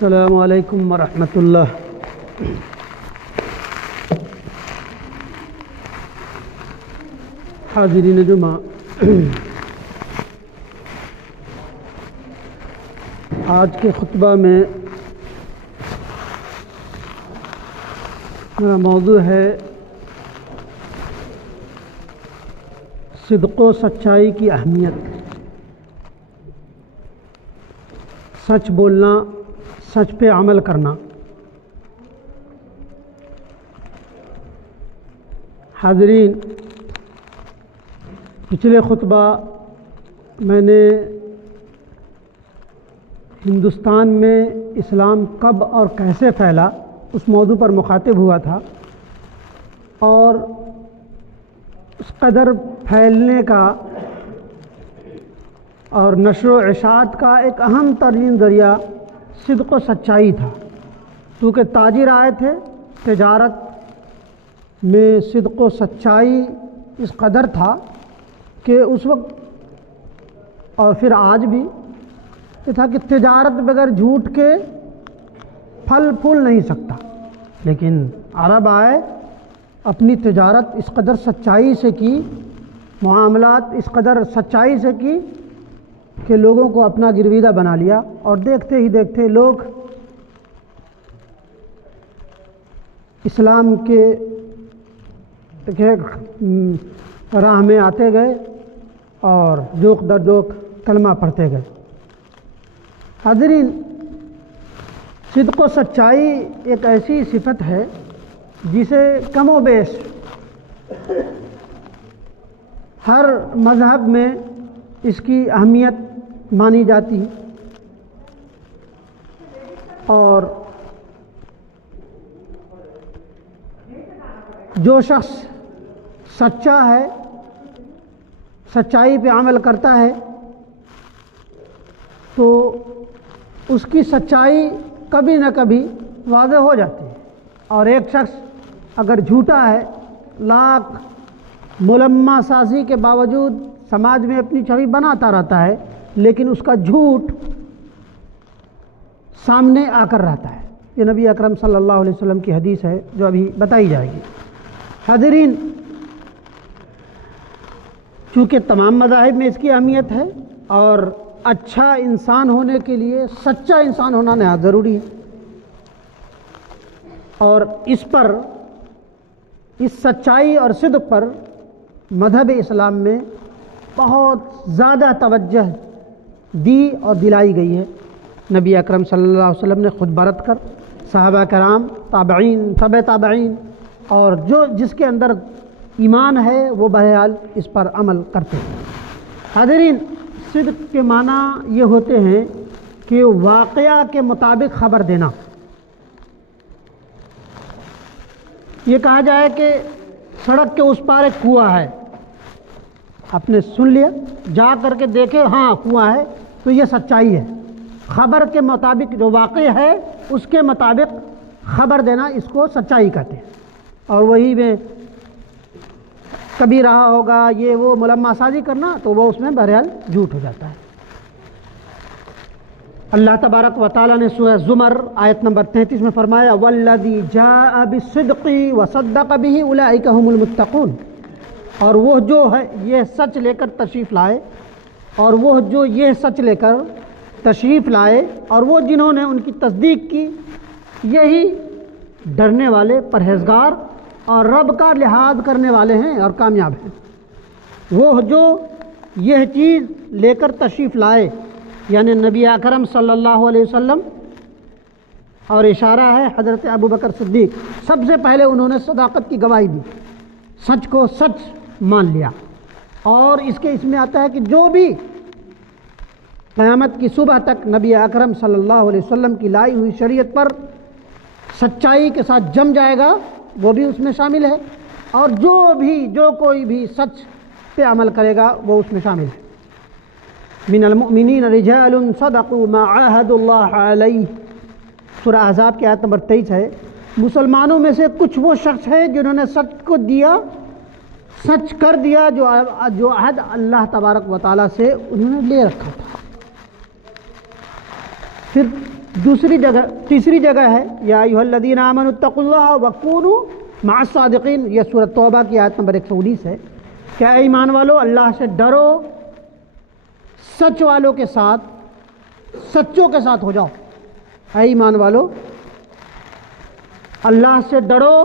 السلام علیکم ورحمۃ اللہ۔ حاضرین جمعہ، آج کے خطبہ میں میرا موضوع ہے صدق و سچائی کی اہمیت۔ سچ بولنا، سچ پہ عمل کرنا۔ حاضرین، پچھلے خطبہ میں نے ہندوستان میں اسلام کب اور کیسے پھیلا اس موضوع پر مخاطب ہوا تھا، اور اس قدر پھیلنے کا اور نشر و اشاعت کا ایک اہم ترین ذریعہ صدق و سچائی تھا، کیونکہ تاجر آئے تھے، تجارت میں صدق و سچائی اس قدر تھا کہ اس وقت اور پھر آج بھی یہ تھا کہ تجارت بغیر جھوٹ کے پھل پھول نہیں سکتا، لیکن عرب آئے، اپنی تجارت اس قدر سچائی سے کی، معاملات اس قدر سچائی سے کی کہ لوگوں کو اپنا گرویدہ بنا لیا، اور دیکھتے ہی دیکھتے لوگ اسلام کے راہ میں آتے گئے اور جوک در جوک کلمہ پڑھتے گئے۔ حاضرین، صدق و سچائی ایک ایسی صفت ہے جسے کم و بیش ہر مذہب میں اس کی اہمیت مانی جاتی ہے، اور جو شخص سچا ہے، سچائی پہ عمل کرتا ہے، تو اس کی سچائی کبھی نہ کبھی واضح ہو جاتی ہے، اور ایک شخص اگر جھوٹا ہے، لاکھ ملمہ سازی کے باوجود سماج میں اپنی چھوی بناتا رہتا ہے، لیکن اس کا جھوٹ سامنے آ کر رہتا ہے۔ یہ نبی اکرم صلی اللہ علیہ وسلم کی حدیث ہے جو ابھی بتائی جائے گی۔ حاضرین، چونکہ تمام مذاہب میں اس کی اہمیت ہے، اور اچھا انسان ہونے کے لیے سچا انسان ہونا نہایت ضروری ہے، اور اس پر، اس سچائی اور صدق پر مذہب اسلام میں بہت زیادہ توجہ دی اور دلائی گئی ہے۔ نبی اکرم صلی اللہ علیہ وسلم نے خود برت کر، صحابہ کرام، تابعین، تبع تابعین، اور جس کے اندر ایمان ہے وہ بہرحال اس پر عمل کرتے ہیں۔ حاضرین، صدق کے معنی یہ ہوتے ہیں کہ واقعہ کے مطابق خبر دینا۔ یہ کہا جائے کہ سڑک کے اس پار ایک کنواں ہے، آپ نے سن لیا، جا کر کے دیکھے ہاں کنواں ہے، تو یہ سچائی ہے۔ خبر کے مطابق جو واقع ہے اس کے مطابق خبر دینا، اس کو سچائی کہتے ہیں۔ اور وہی میں کبھی رہا ہوگا یہ وہ ملمہ سازی کرنا، تو وہ اس میں بہرحال جھوٹ ہو جاتا ہے۔ اللہ تبارک و تعالیٰ نے سورہ زمر آیت نمبر 33 میں فرمایا، وَالَّذِي جَاءَ بِالصِّدْقِ وَصَدَّقَ بِهِ أُولَٰئِكَ هُمُ الْمُتَّقُونَ، اور وہ جو ہے یہ سچ لے کر تشریف لائے، اور وہ جو یہ سچ لے کر تشریف لائے، اور وہ جنہوں نے ان کی تصدیق کی، یہی ڈرنے والے، پرہیزگار اور رب کا لحاظ کرنے والے ہیں اور کامیاب ہیں۔ وہ جو یہ چیز لے کر تشریف لائے، یعنی نبی اکرم صلی اللہ علیہ وسلم، اور اشارہ ہے حضرت ابوبکر صدیق، سب سے پہلے انہوں نے صداقت کی گواہی دی، سچ کو سچ مان لیا۔ اور اس میں آتا ہے کہ جو بھی قیامت کی صبح تک نبی اکرم صلی اللہ علیہ وسلم کی لائی ہوئی شریعت پر سچائی کے ساتھ جم جائے گا، وہ بھی اس میں شامل ہے، اور جو کوئی بھی سچ پہ عمل کرے گا وہ اس میں شامل ہے۔ من المؤمنین رجال صدقوا ما عاہدوا اللہ علیہ، سورہ احزاب کی آیت نمبر 23 ہے۔ مسلمانوں میں سے کچھ وہ شخص ہے جنہوں نے سچ کو دیا، سچ کر دیا جو عہد اللہ تبارک و تعالیٰ سے انہوں نے لے رکھا تھا۔ پھر تیسری جگہ ہے یا ایھا الذین آمنوا اتقوا اللہ وکونوا مع الصادقین، یہ سورۃ توبہ کی آیت نمبر 119 ہے کہ اے ایمان والو اللہ سے ڈرو، سچ والوں کے ساتھ، سچوں کے ساتھ ہو جاؤ۔ اے ایمان والو اللہ سے ڈرو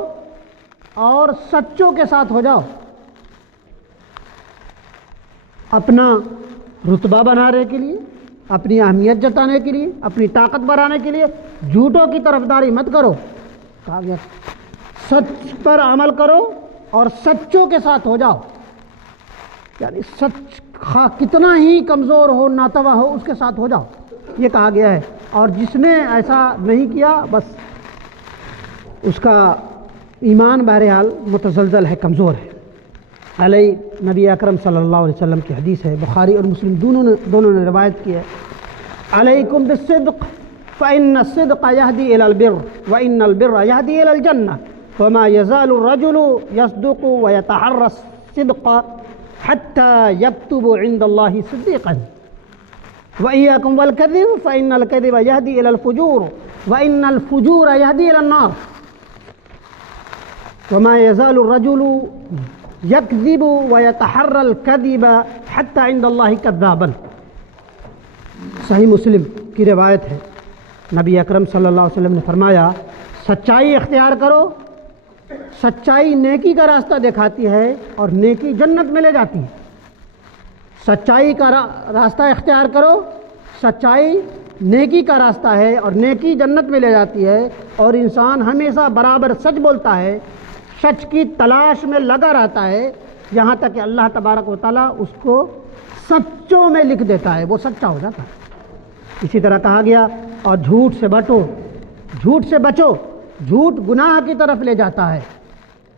اور سچوں کے ساتھ ہو جاؤ۔ اپنا رتبہ بنانے کے لیے، اپنی اہمیت جتانے کے لیے، اپنی طاقت بڑھانے کے لیے جھوٹوں کی طرفداری مت کرو۔ کہا گیا سچ پر عمل کرو اور سچوں کے ساتھ ہو جاؤ، یعنی سچ خواہ کتنا ہی کمزور ہو، ناتوا ہو، اس کے ساتھ ہو جاؤ، یہ کہا گیا ہے۔ اور جس نے ایسا نہیں کیا بس اس کا ایمان بہرحال متزلزل ہے، کمزور ہے۔ علیہ نبی اکرم صلی اللہ علیہ وسلم کی حدیث ہے، بخاری اور مسلم دونوں نے روایت کی ہے، علیکم بالصدق فإن الصدق يهدي إلى البر وإن البر يهدي إلى الجنة وما يزال الرجل يصدق ويتحرى الصدق حتى يكتب عند الله صديقا وإياكم والكذب فإن الكذب يهدي إلى الفجور وإن الفجور يهدي إلى النار وما يزال الرجل يكذب ويتحرى الكذب حتى عند الله كذابا۔ صحیح مسلم کی روایت ہے، نبی اکرم صلی اللہ علیہ وسلم نے فرمایا سچائی اختیار کرو، سچائی نیکی کا راستہ دکھاتی ہے اور نیکی جنت میں لے جاتی ہے۔ سچائی کا راستہ اختیار کرو، سچائی نیکی کا راستہ ہے اور نیکی جنت میں لے جاتی ہے، اور انسان ہمیشہ برابر سچ بولتا ہے، سچ کی تلاش میں لگا رہتا ہے، یہاں تک کہ اللہ تبارک و تعالیٰ اس کو سچوں میں لکھ دیتا ہے، وہ سچا ہو جاتا ہے۔ اسی طرح کہا گیا اور جھوٹ سے بچو، جھوٹ سے بچو، جھوٹ گناہ کی طرف لے جاتا ہے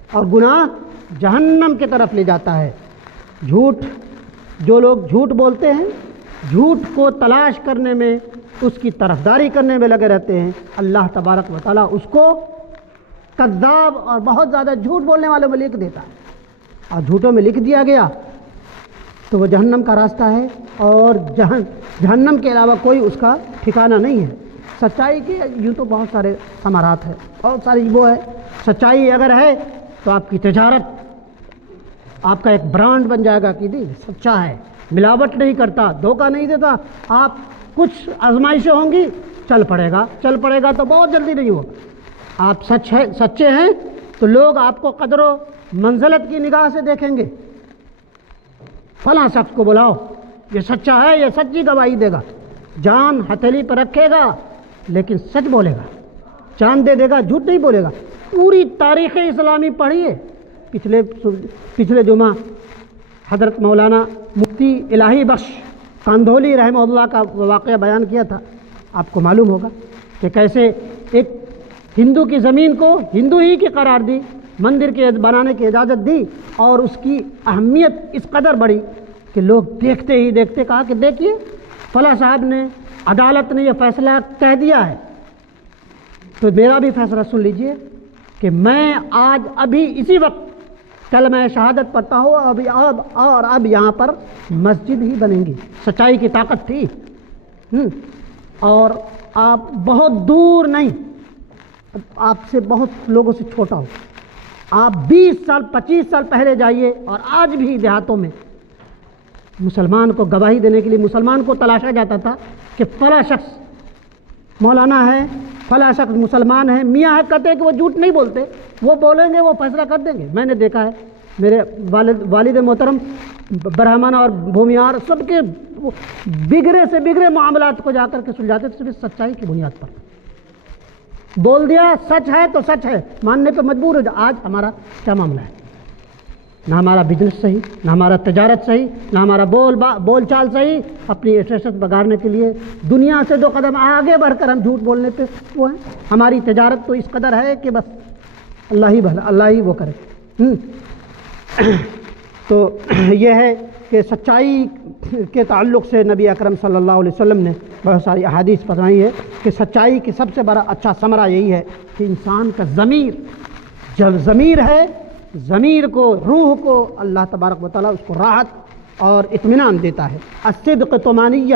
اور گناہ جہنم کی طرف لے جاتا ہے۔ جھوٹ، جو لوگ جھوٹ بولتے ہیں، جھوٹ کو تلاش کرنے میں، اس کی طرفداری کرنے میں لگے رہتے ہیں، اللہ تبارک و تعالیٰ اس کو کذاب اور بہت زیادہ جھوٹ بولنے والوں میں لکھ دیتا ہے، اور جھوٹوں میں لکھ دیا گیا تو وہ جہنم کا راستہ ہے، اور جہنم کے علاوہ کوئی اس کا ٹھکانہ نہیں ہے۔ سچائی کے یوں تو بہت سارے ثمرات ہیں، بہت ساری وہ ہے، سچائی اگر ہے تو آپ کی تجارت، آپ کا ایک برانڈ بن جائے گا کہ نہیں سچا ہے، ملاوٹ نہیں کرتا، دھوکہ نہیں دیتا۔ آپ کچھ آزمائشیں ہوں گی، چل پڑے گا تو بہت جلدی نہیں ہوگا۔ آپ سچے ہیں تو لوگ آپ کو قدر و منزلت کی نگاہ سے دیکھیں گے، فلاں شخص کو بلاؤ، یہ سچا ہے، یہ سچی گواہی دے گا، جان ہتھیلی پر رکھے گا لیکن سچ بولے گا، جان دے دے گا، جھوٹ نہیں بولے گا۔ پوری تاریخ اسلامی پڑھیے، پچھلے جمعہ حضرت مولانا مفتی الہی بخش کاندھولی رحمہ اللہ کا واقعہ بیان کیا تھا، آپ کو معلوم ہوگا کہ کیسے ایک ہندو کی زمین کو ہندو ہی کی قرار دی، مندر کے بنانے کی اجازت دی، اور اس کی اہمیت اس قدر بڑھی کہ لوگ دیکھتے ہی دیکھتے کہا کہ دیکھیے فلاں صاحب نے، عدالت نے یہ فیصلہ کہہ دیا ہے، تو میرا بھی فیصلہ سن لیجئے کہ میں آج ابھی اسی وقت کلمہ شہادت پڑھتا ہوں، اب یہاں پر مسجد ہی بنیں گی۔ سچائی کی طاقت تھی، اور آپ بہت دور نہیں، آپ سے بہت لوگوں سے چھوٹا ہو، آپ 20 سال 25 سال پہلے جائیے، اور آج بھی دیہاتوں میں مسلمان کو گواہی دینے کے لیے مسلمان کو تلاشا جاتا تھا کہ فلاں شخص مولانا ہے، فلاں شخص مسلمان ہے، میاں ہے، کہتے ہیں کہ وہ جھوٹ نہیں بولتے، وہ بولیں گے، وہ فیصلہ کر دیں گے۔ میں نے دیکھا ہے، میرے والد محترم برہمن اور بھومیار سب کے بگڑے سے بگڑے معاملات کو جا کر کے سلجھاتے تھے صرف سچائی کی بنیاد پر، بول دیا سچ ہے تو سچ ہے، ماننے پہ مجبور ہو جا۔ آج ہمارا کیا معاملہ ہے؟ نہ ہمارا بزنس صحیح، نہ ہمارا تجارت صحیح، نہ ہمارا بول چال صحیح، اپنی عزت بگاڑنے کے لیے دنیا سے 2 قدم آگے بڑھ کر ہم جھوٹ بولنے پہ وہ ہیں۔ ہماری تجارت تو اس قدر ہے کہ بس اللہ ہی وہ کرے۔ تو یہ ہے کہ سچائی کے تعلق سے نبی اکرم صلی اللہ علیہ وسلم نے بہت ساری احادیث فرمائی ہے کہ سچائی کی سب سے بڑا اچھا ثمرہ یہی ہے کہ انسان کا ضمیر، جب ضمیر ہے، ضمیر کو، روح کو اللہ تبارک و تعالیٰ اس کو راحت اور اطمینان دیتا ہے۔ الصدق طمانیہ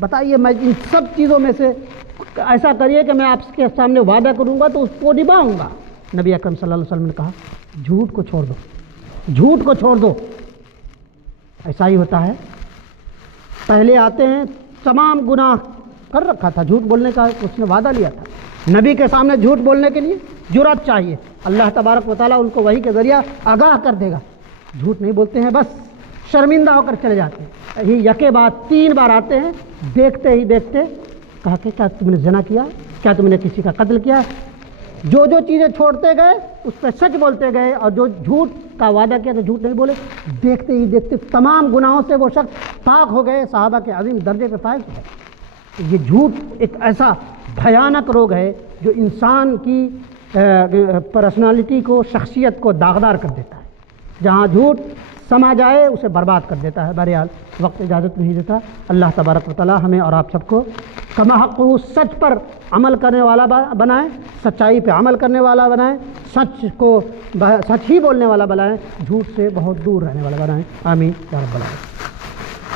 بتائیے میں ان سب چیزوں میں سے ایسا کریے کہ میں آپ کے سامنے وعدہ کروں گا تو اس کو نبھاؤں گا. نبی اکرم صلی اللہ علیہ وسلم نے کہا جھوٹ کو چھوڑ دو, جھوٹ کو چھوڑ دو. ایسا ہی ہوتا ہے, پہلے آتے ہیں تمام گناہ کر رکھا تھا, جھوٹ بولنے کا اس نے وعدہ لیا تھا, نبی کے سامنے جھوٹ بولنے کے لیے جرأت چاہیے, اللہ تبارک و تعالیٰ ان کو وحی کے ذریعہ آگاہ کر دے گا. جھوٹ نہیں بولتے ہیں, بس شرمندہ ہو کر چلے جاتے ہیں. یہ یکے بعد 3 بار آتے ہیں, دیکھتے ہی دیکھتے کہا کہ کیا تم نے زنا کیا, کیا تم نے کسی کا قتل کیا. جو جو چیزیں چھوڑتے گئے اس پہ سچ بولتے گئے, اور جو جھوٹ کا وعدہ کیا تو جھوٹ نہیں بولے. دیکھتے ہی دیکھتے تمام گناہوں سے وہ شخص پاک ہو گئے, صحابہ کے عظیم درجے پہ فائز ہو گئے. یہ جھوٹ ایک ایسا بھیانک روگ ہے جو انسان کی پرسنالٹی کو, شخصیت کو داغدار کر دیتا ہے. جہاں جھوٹ سما جائے اسے برباد کر دیتا ہے. بہرحال وقت اجازت نہیں دیتا. اللہ تبارک و تعالیٰ ہمیں اور آپ سب کو کما حق سچ پر عمل کرنے والا بنائے, سچائی پہ عمل کرنے والا بنائے, سچ ہی بولنے والا بنائے, جھوٹ سے بہت دور رہنے والا بنائے. آمین یا رب العالمین.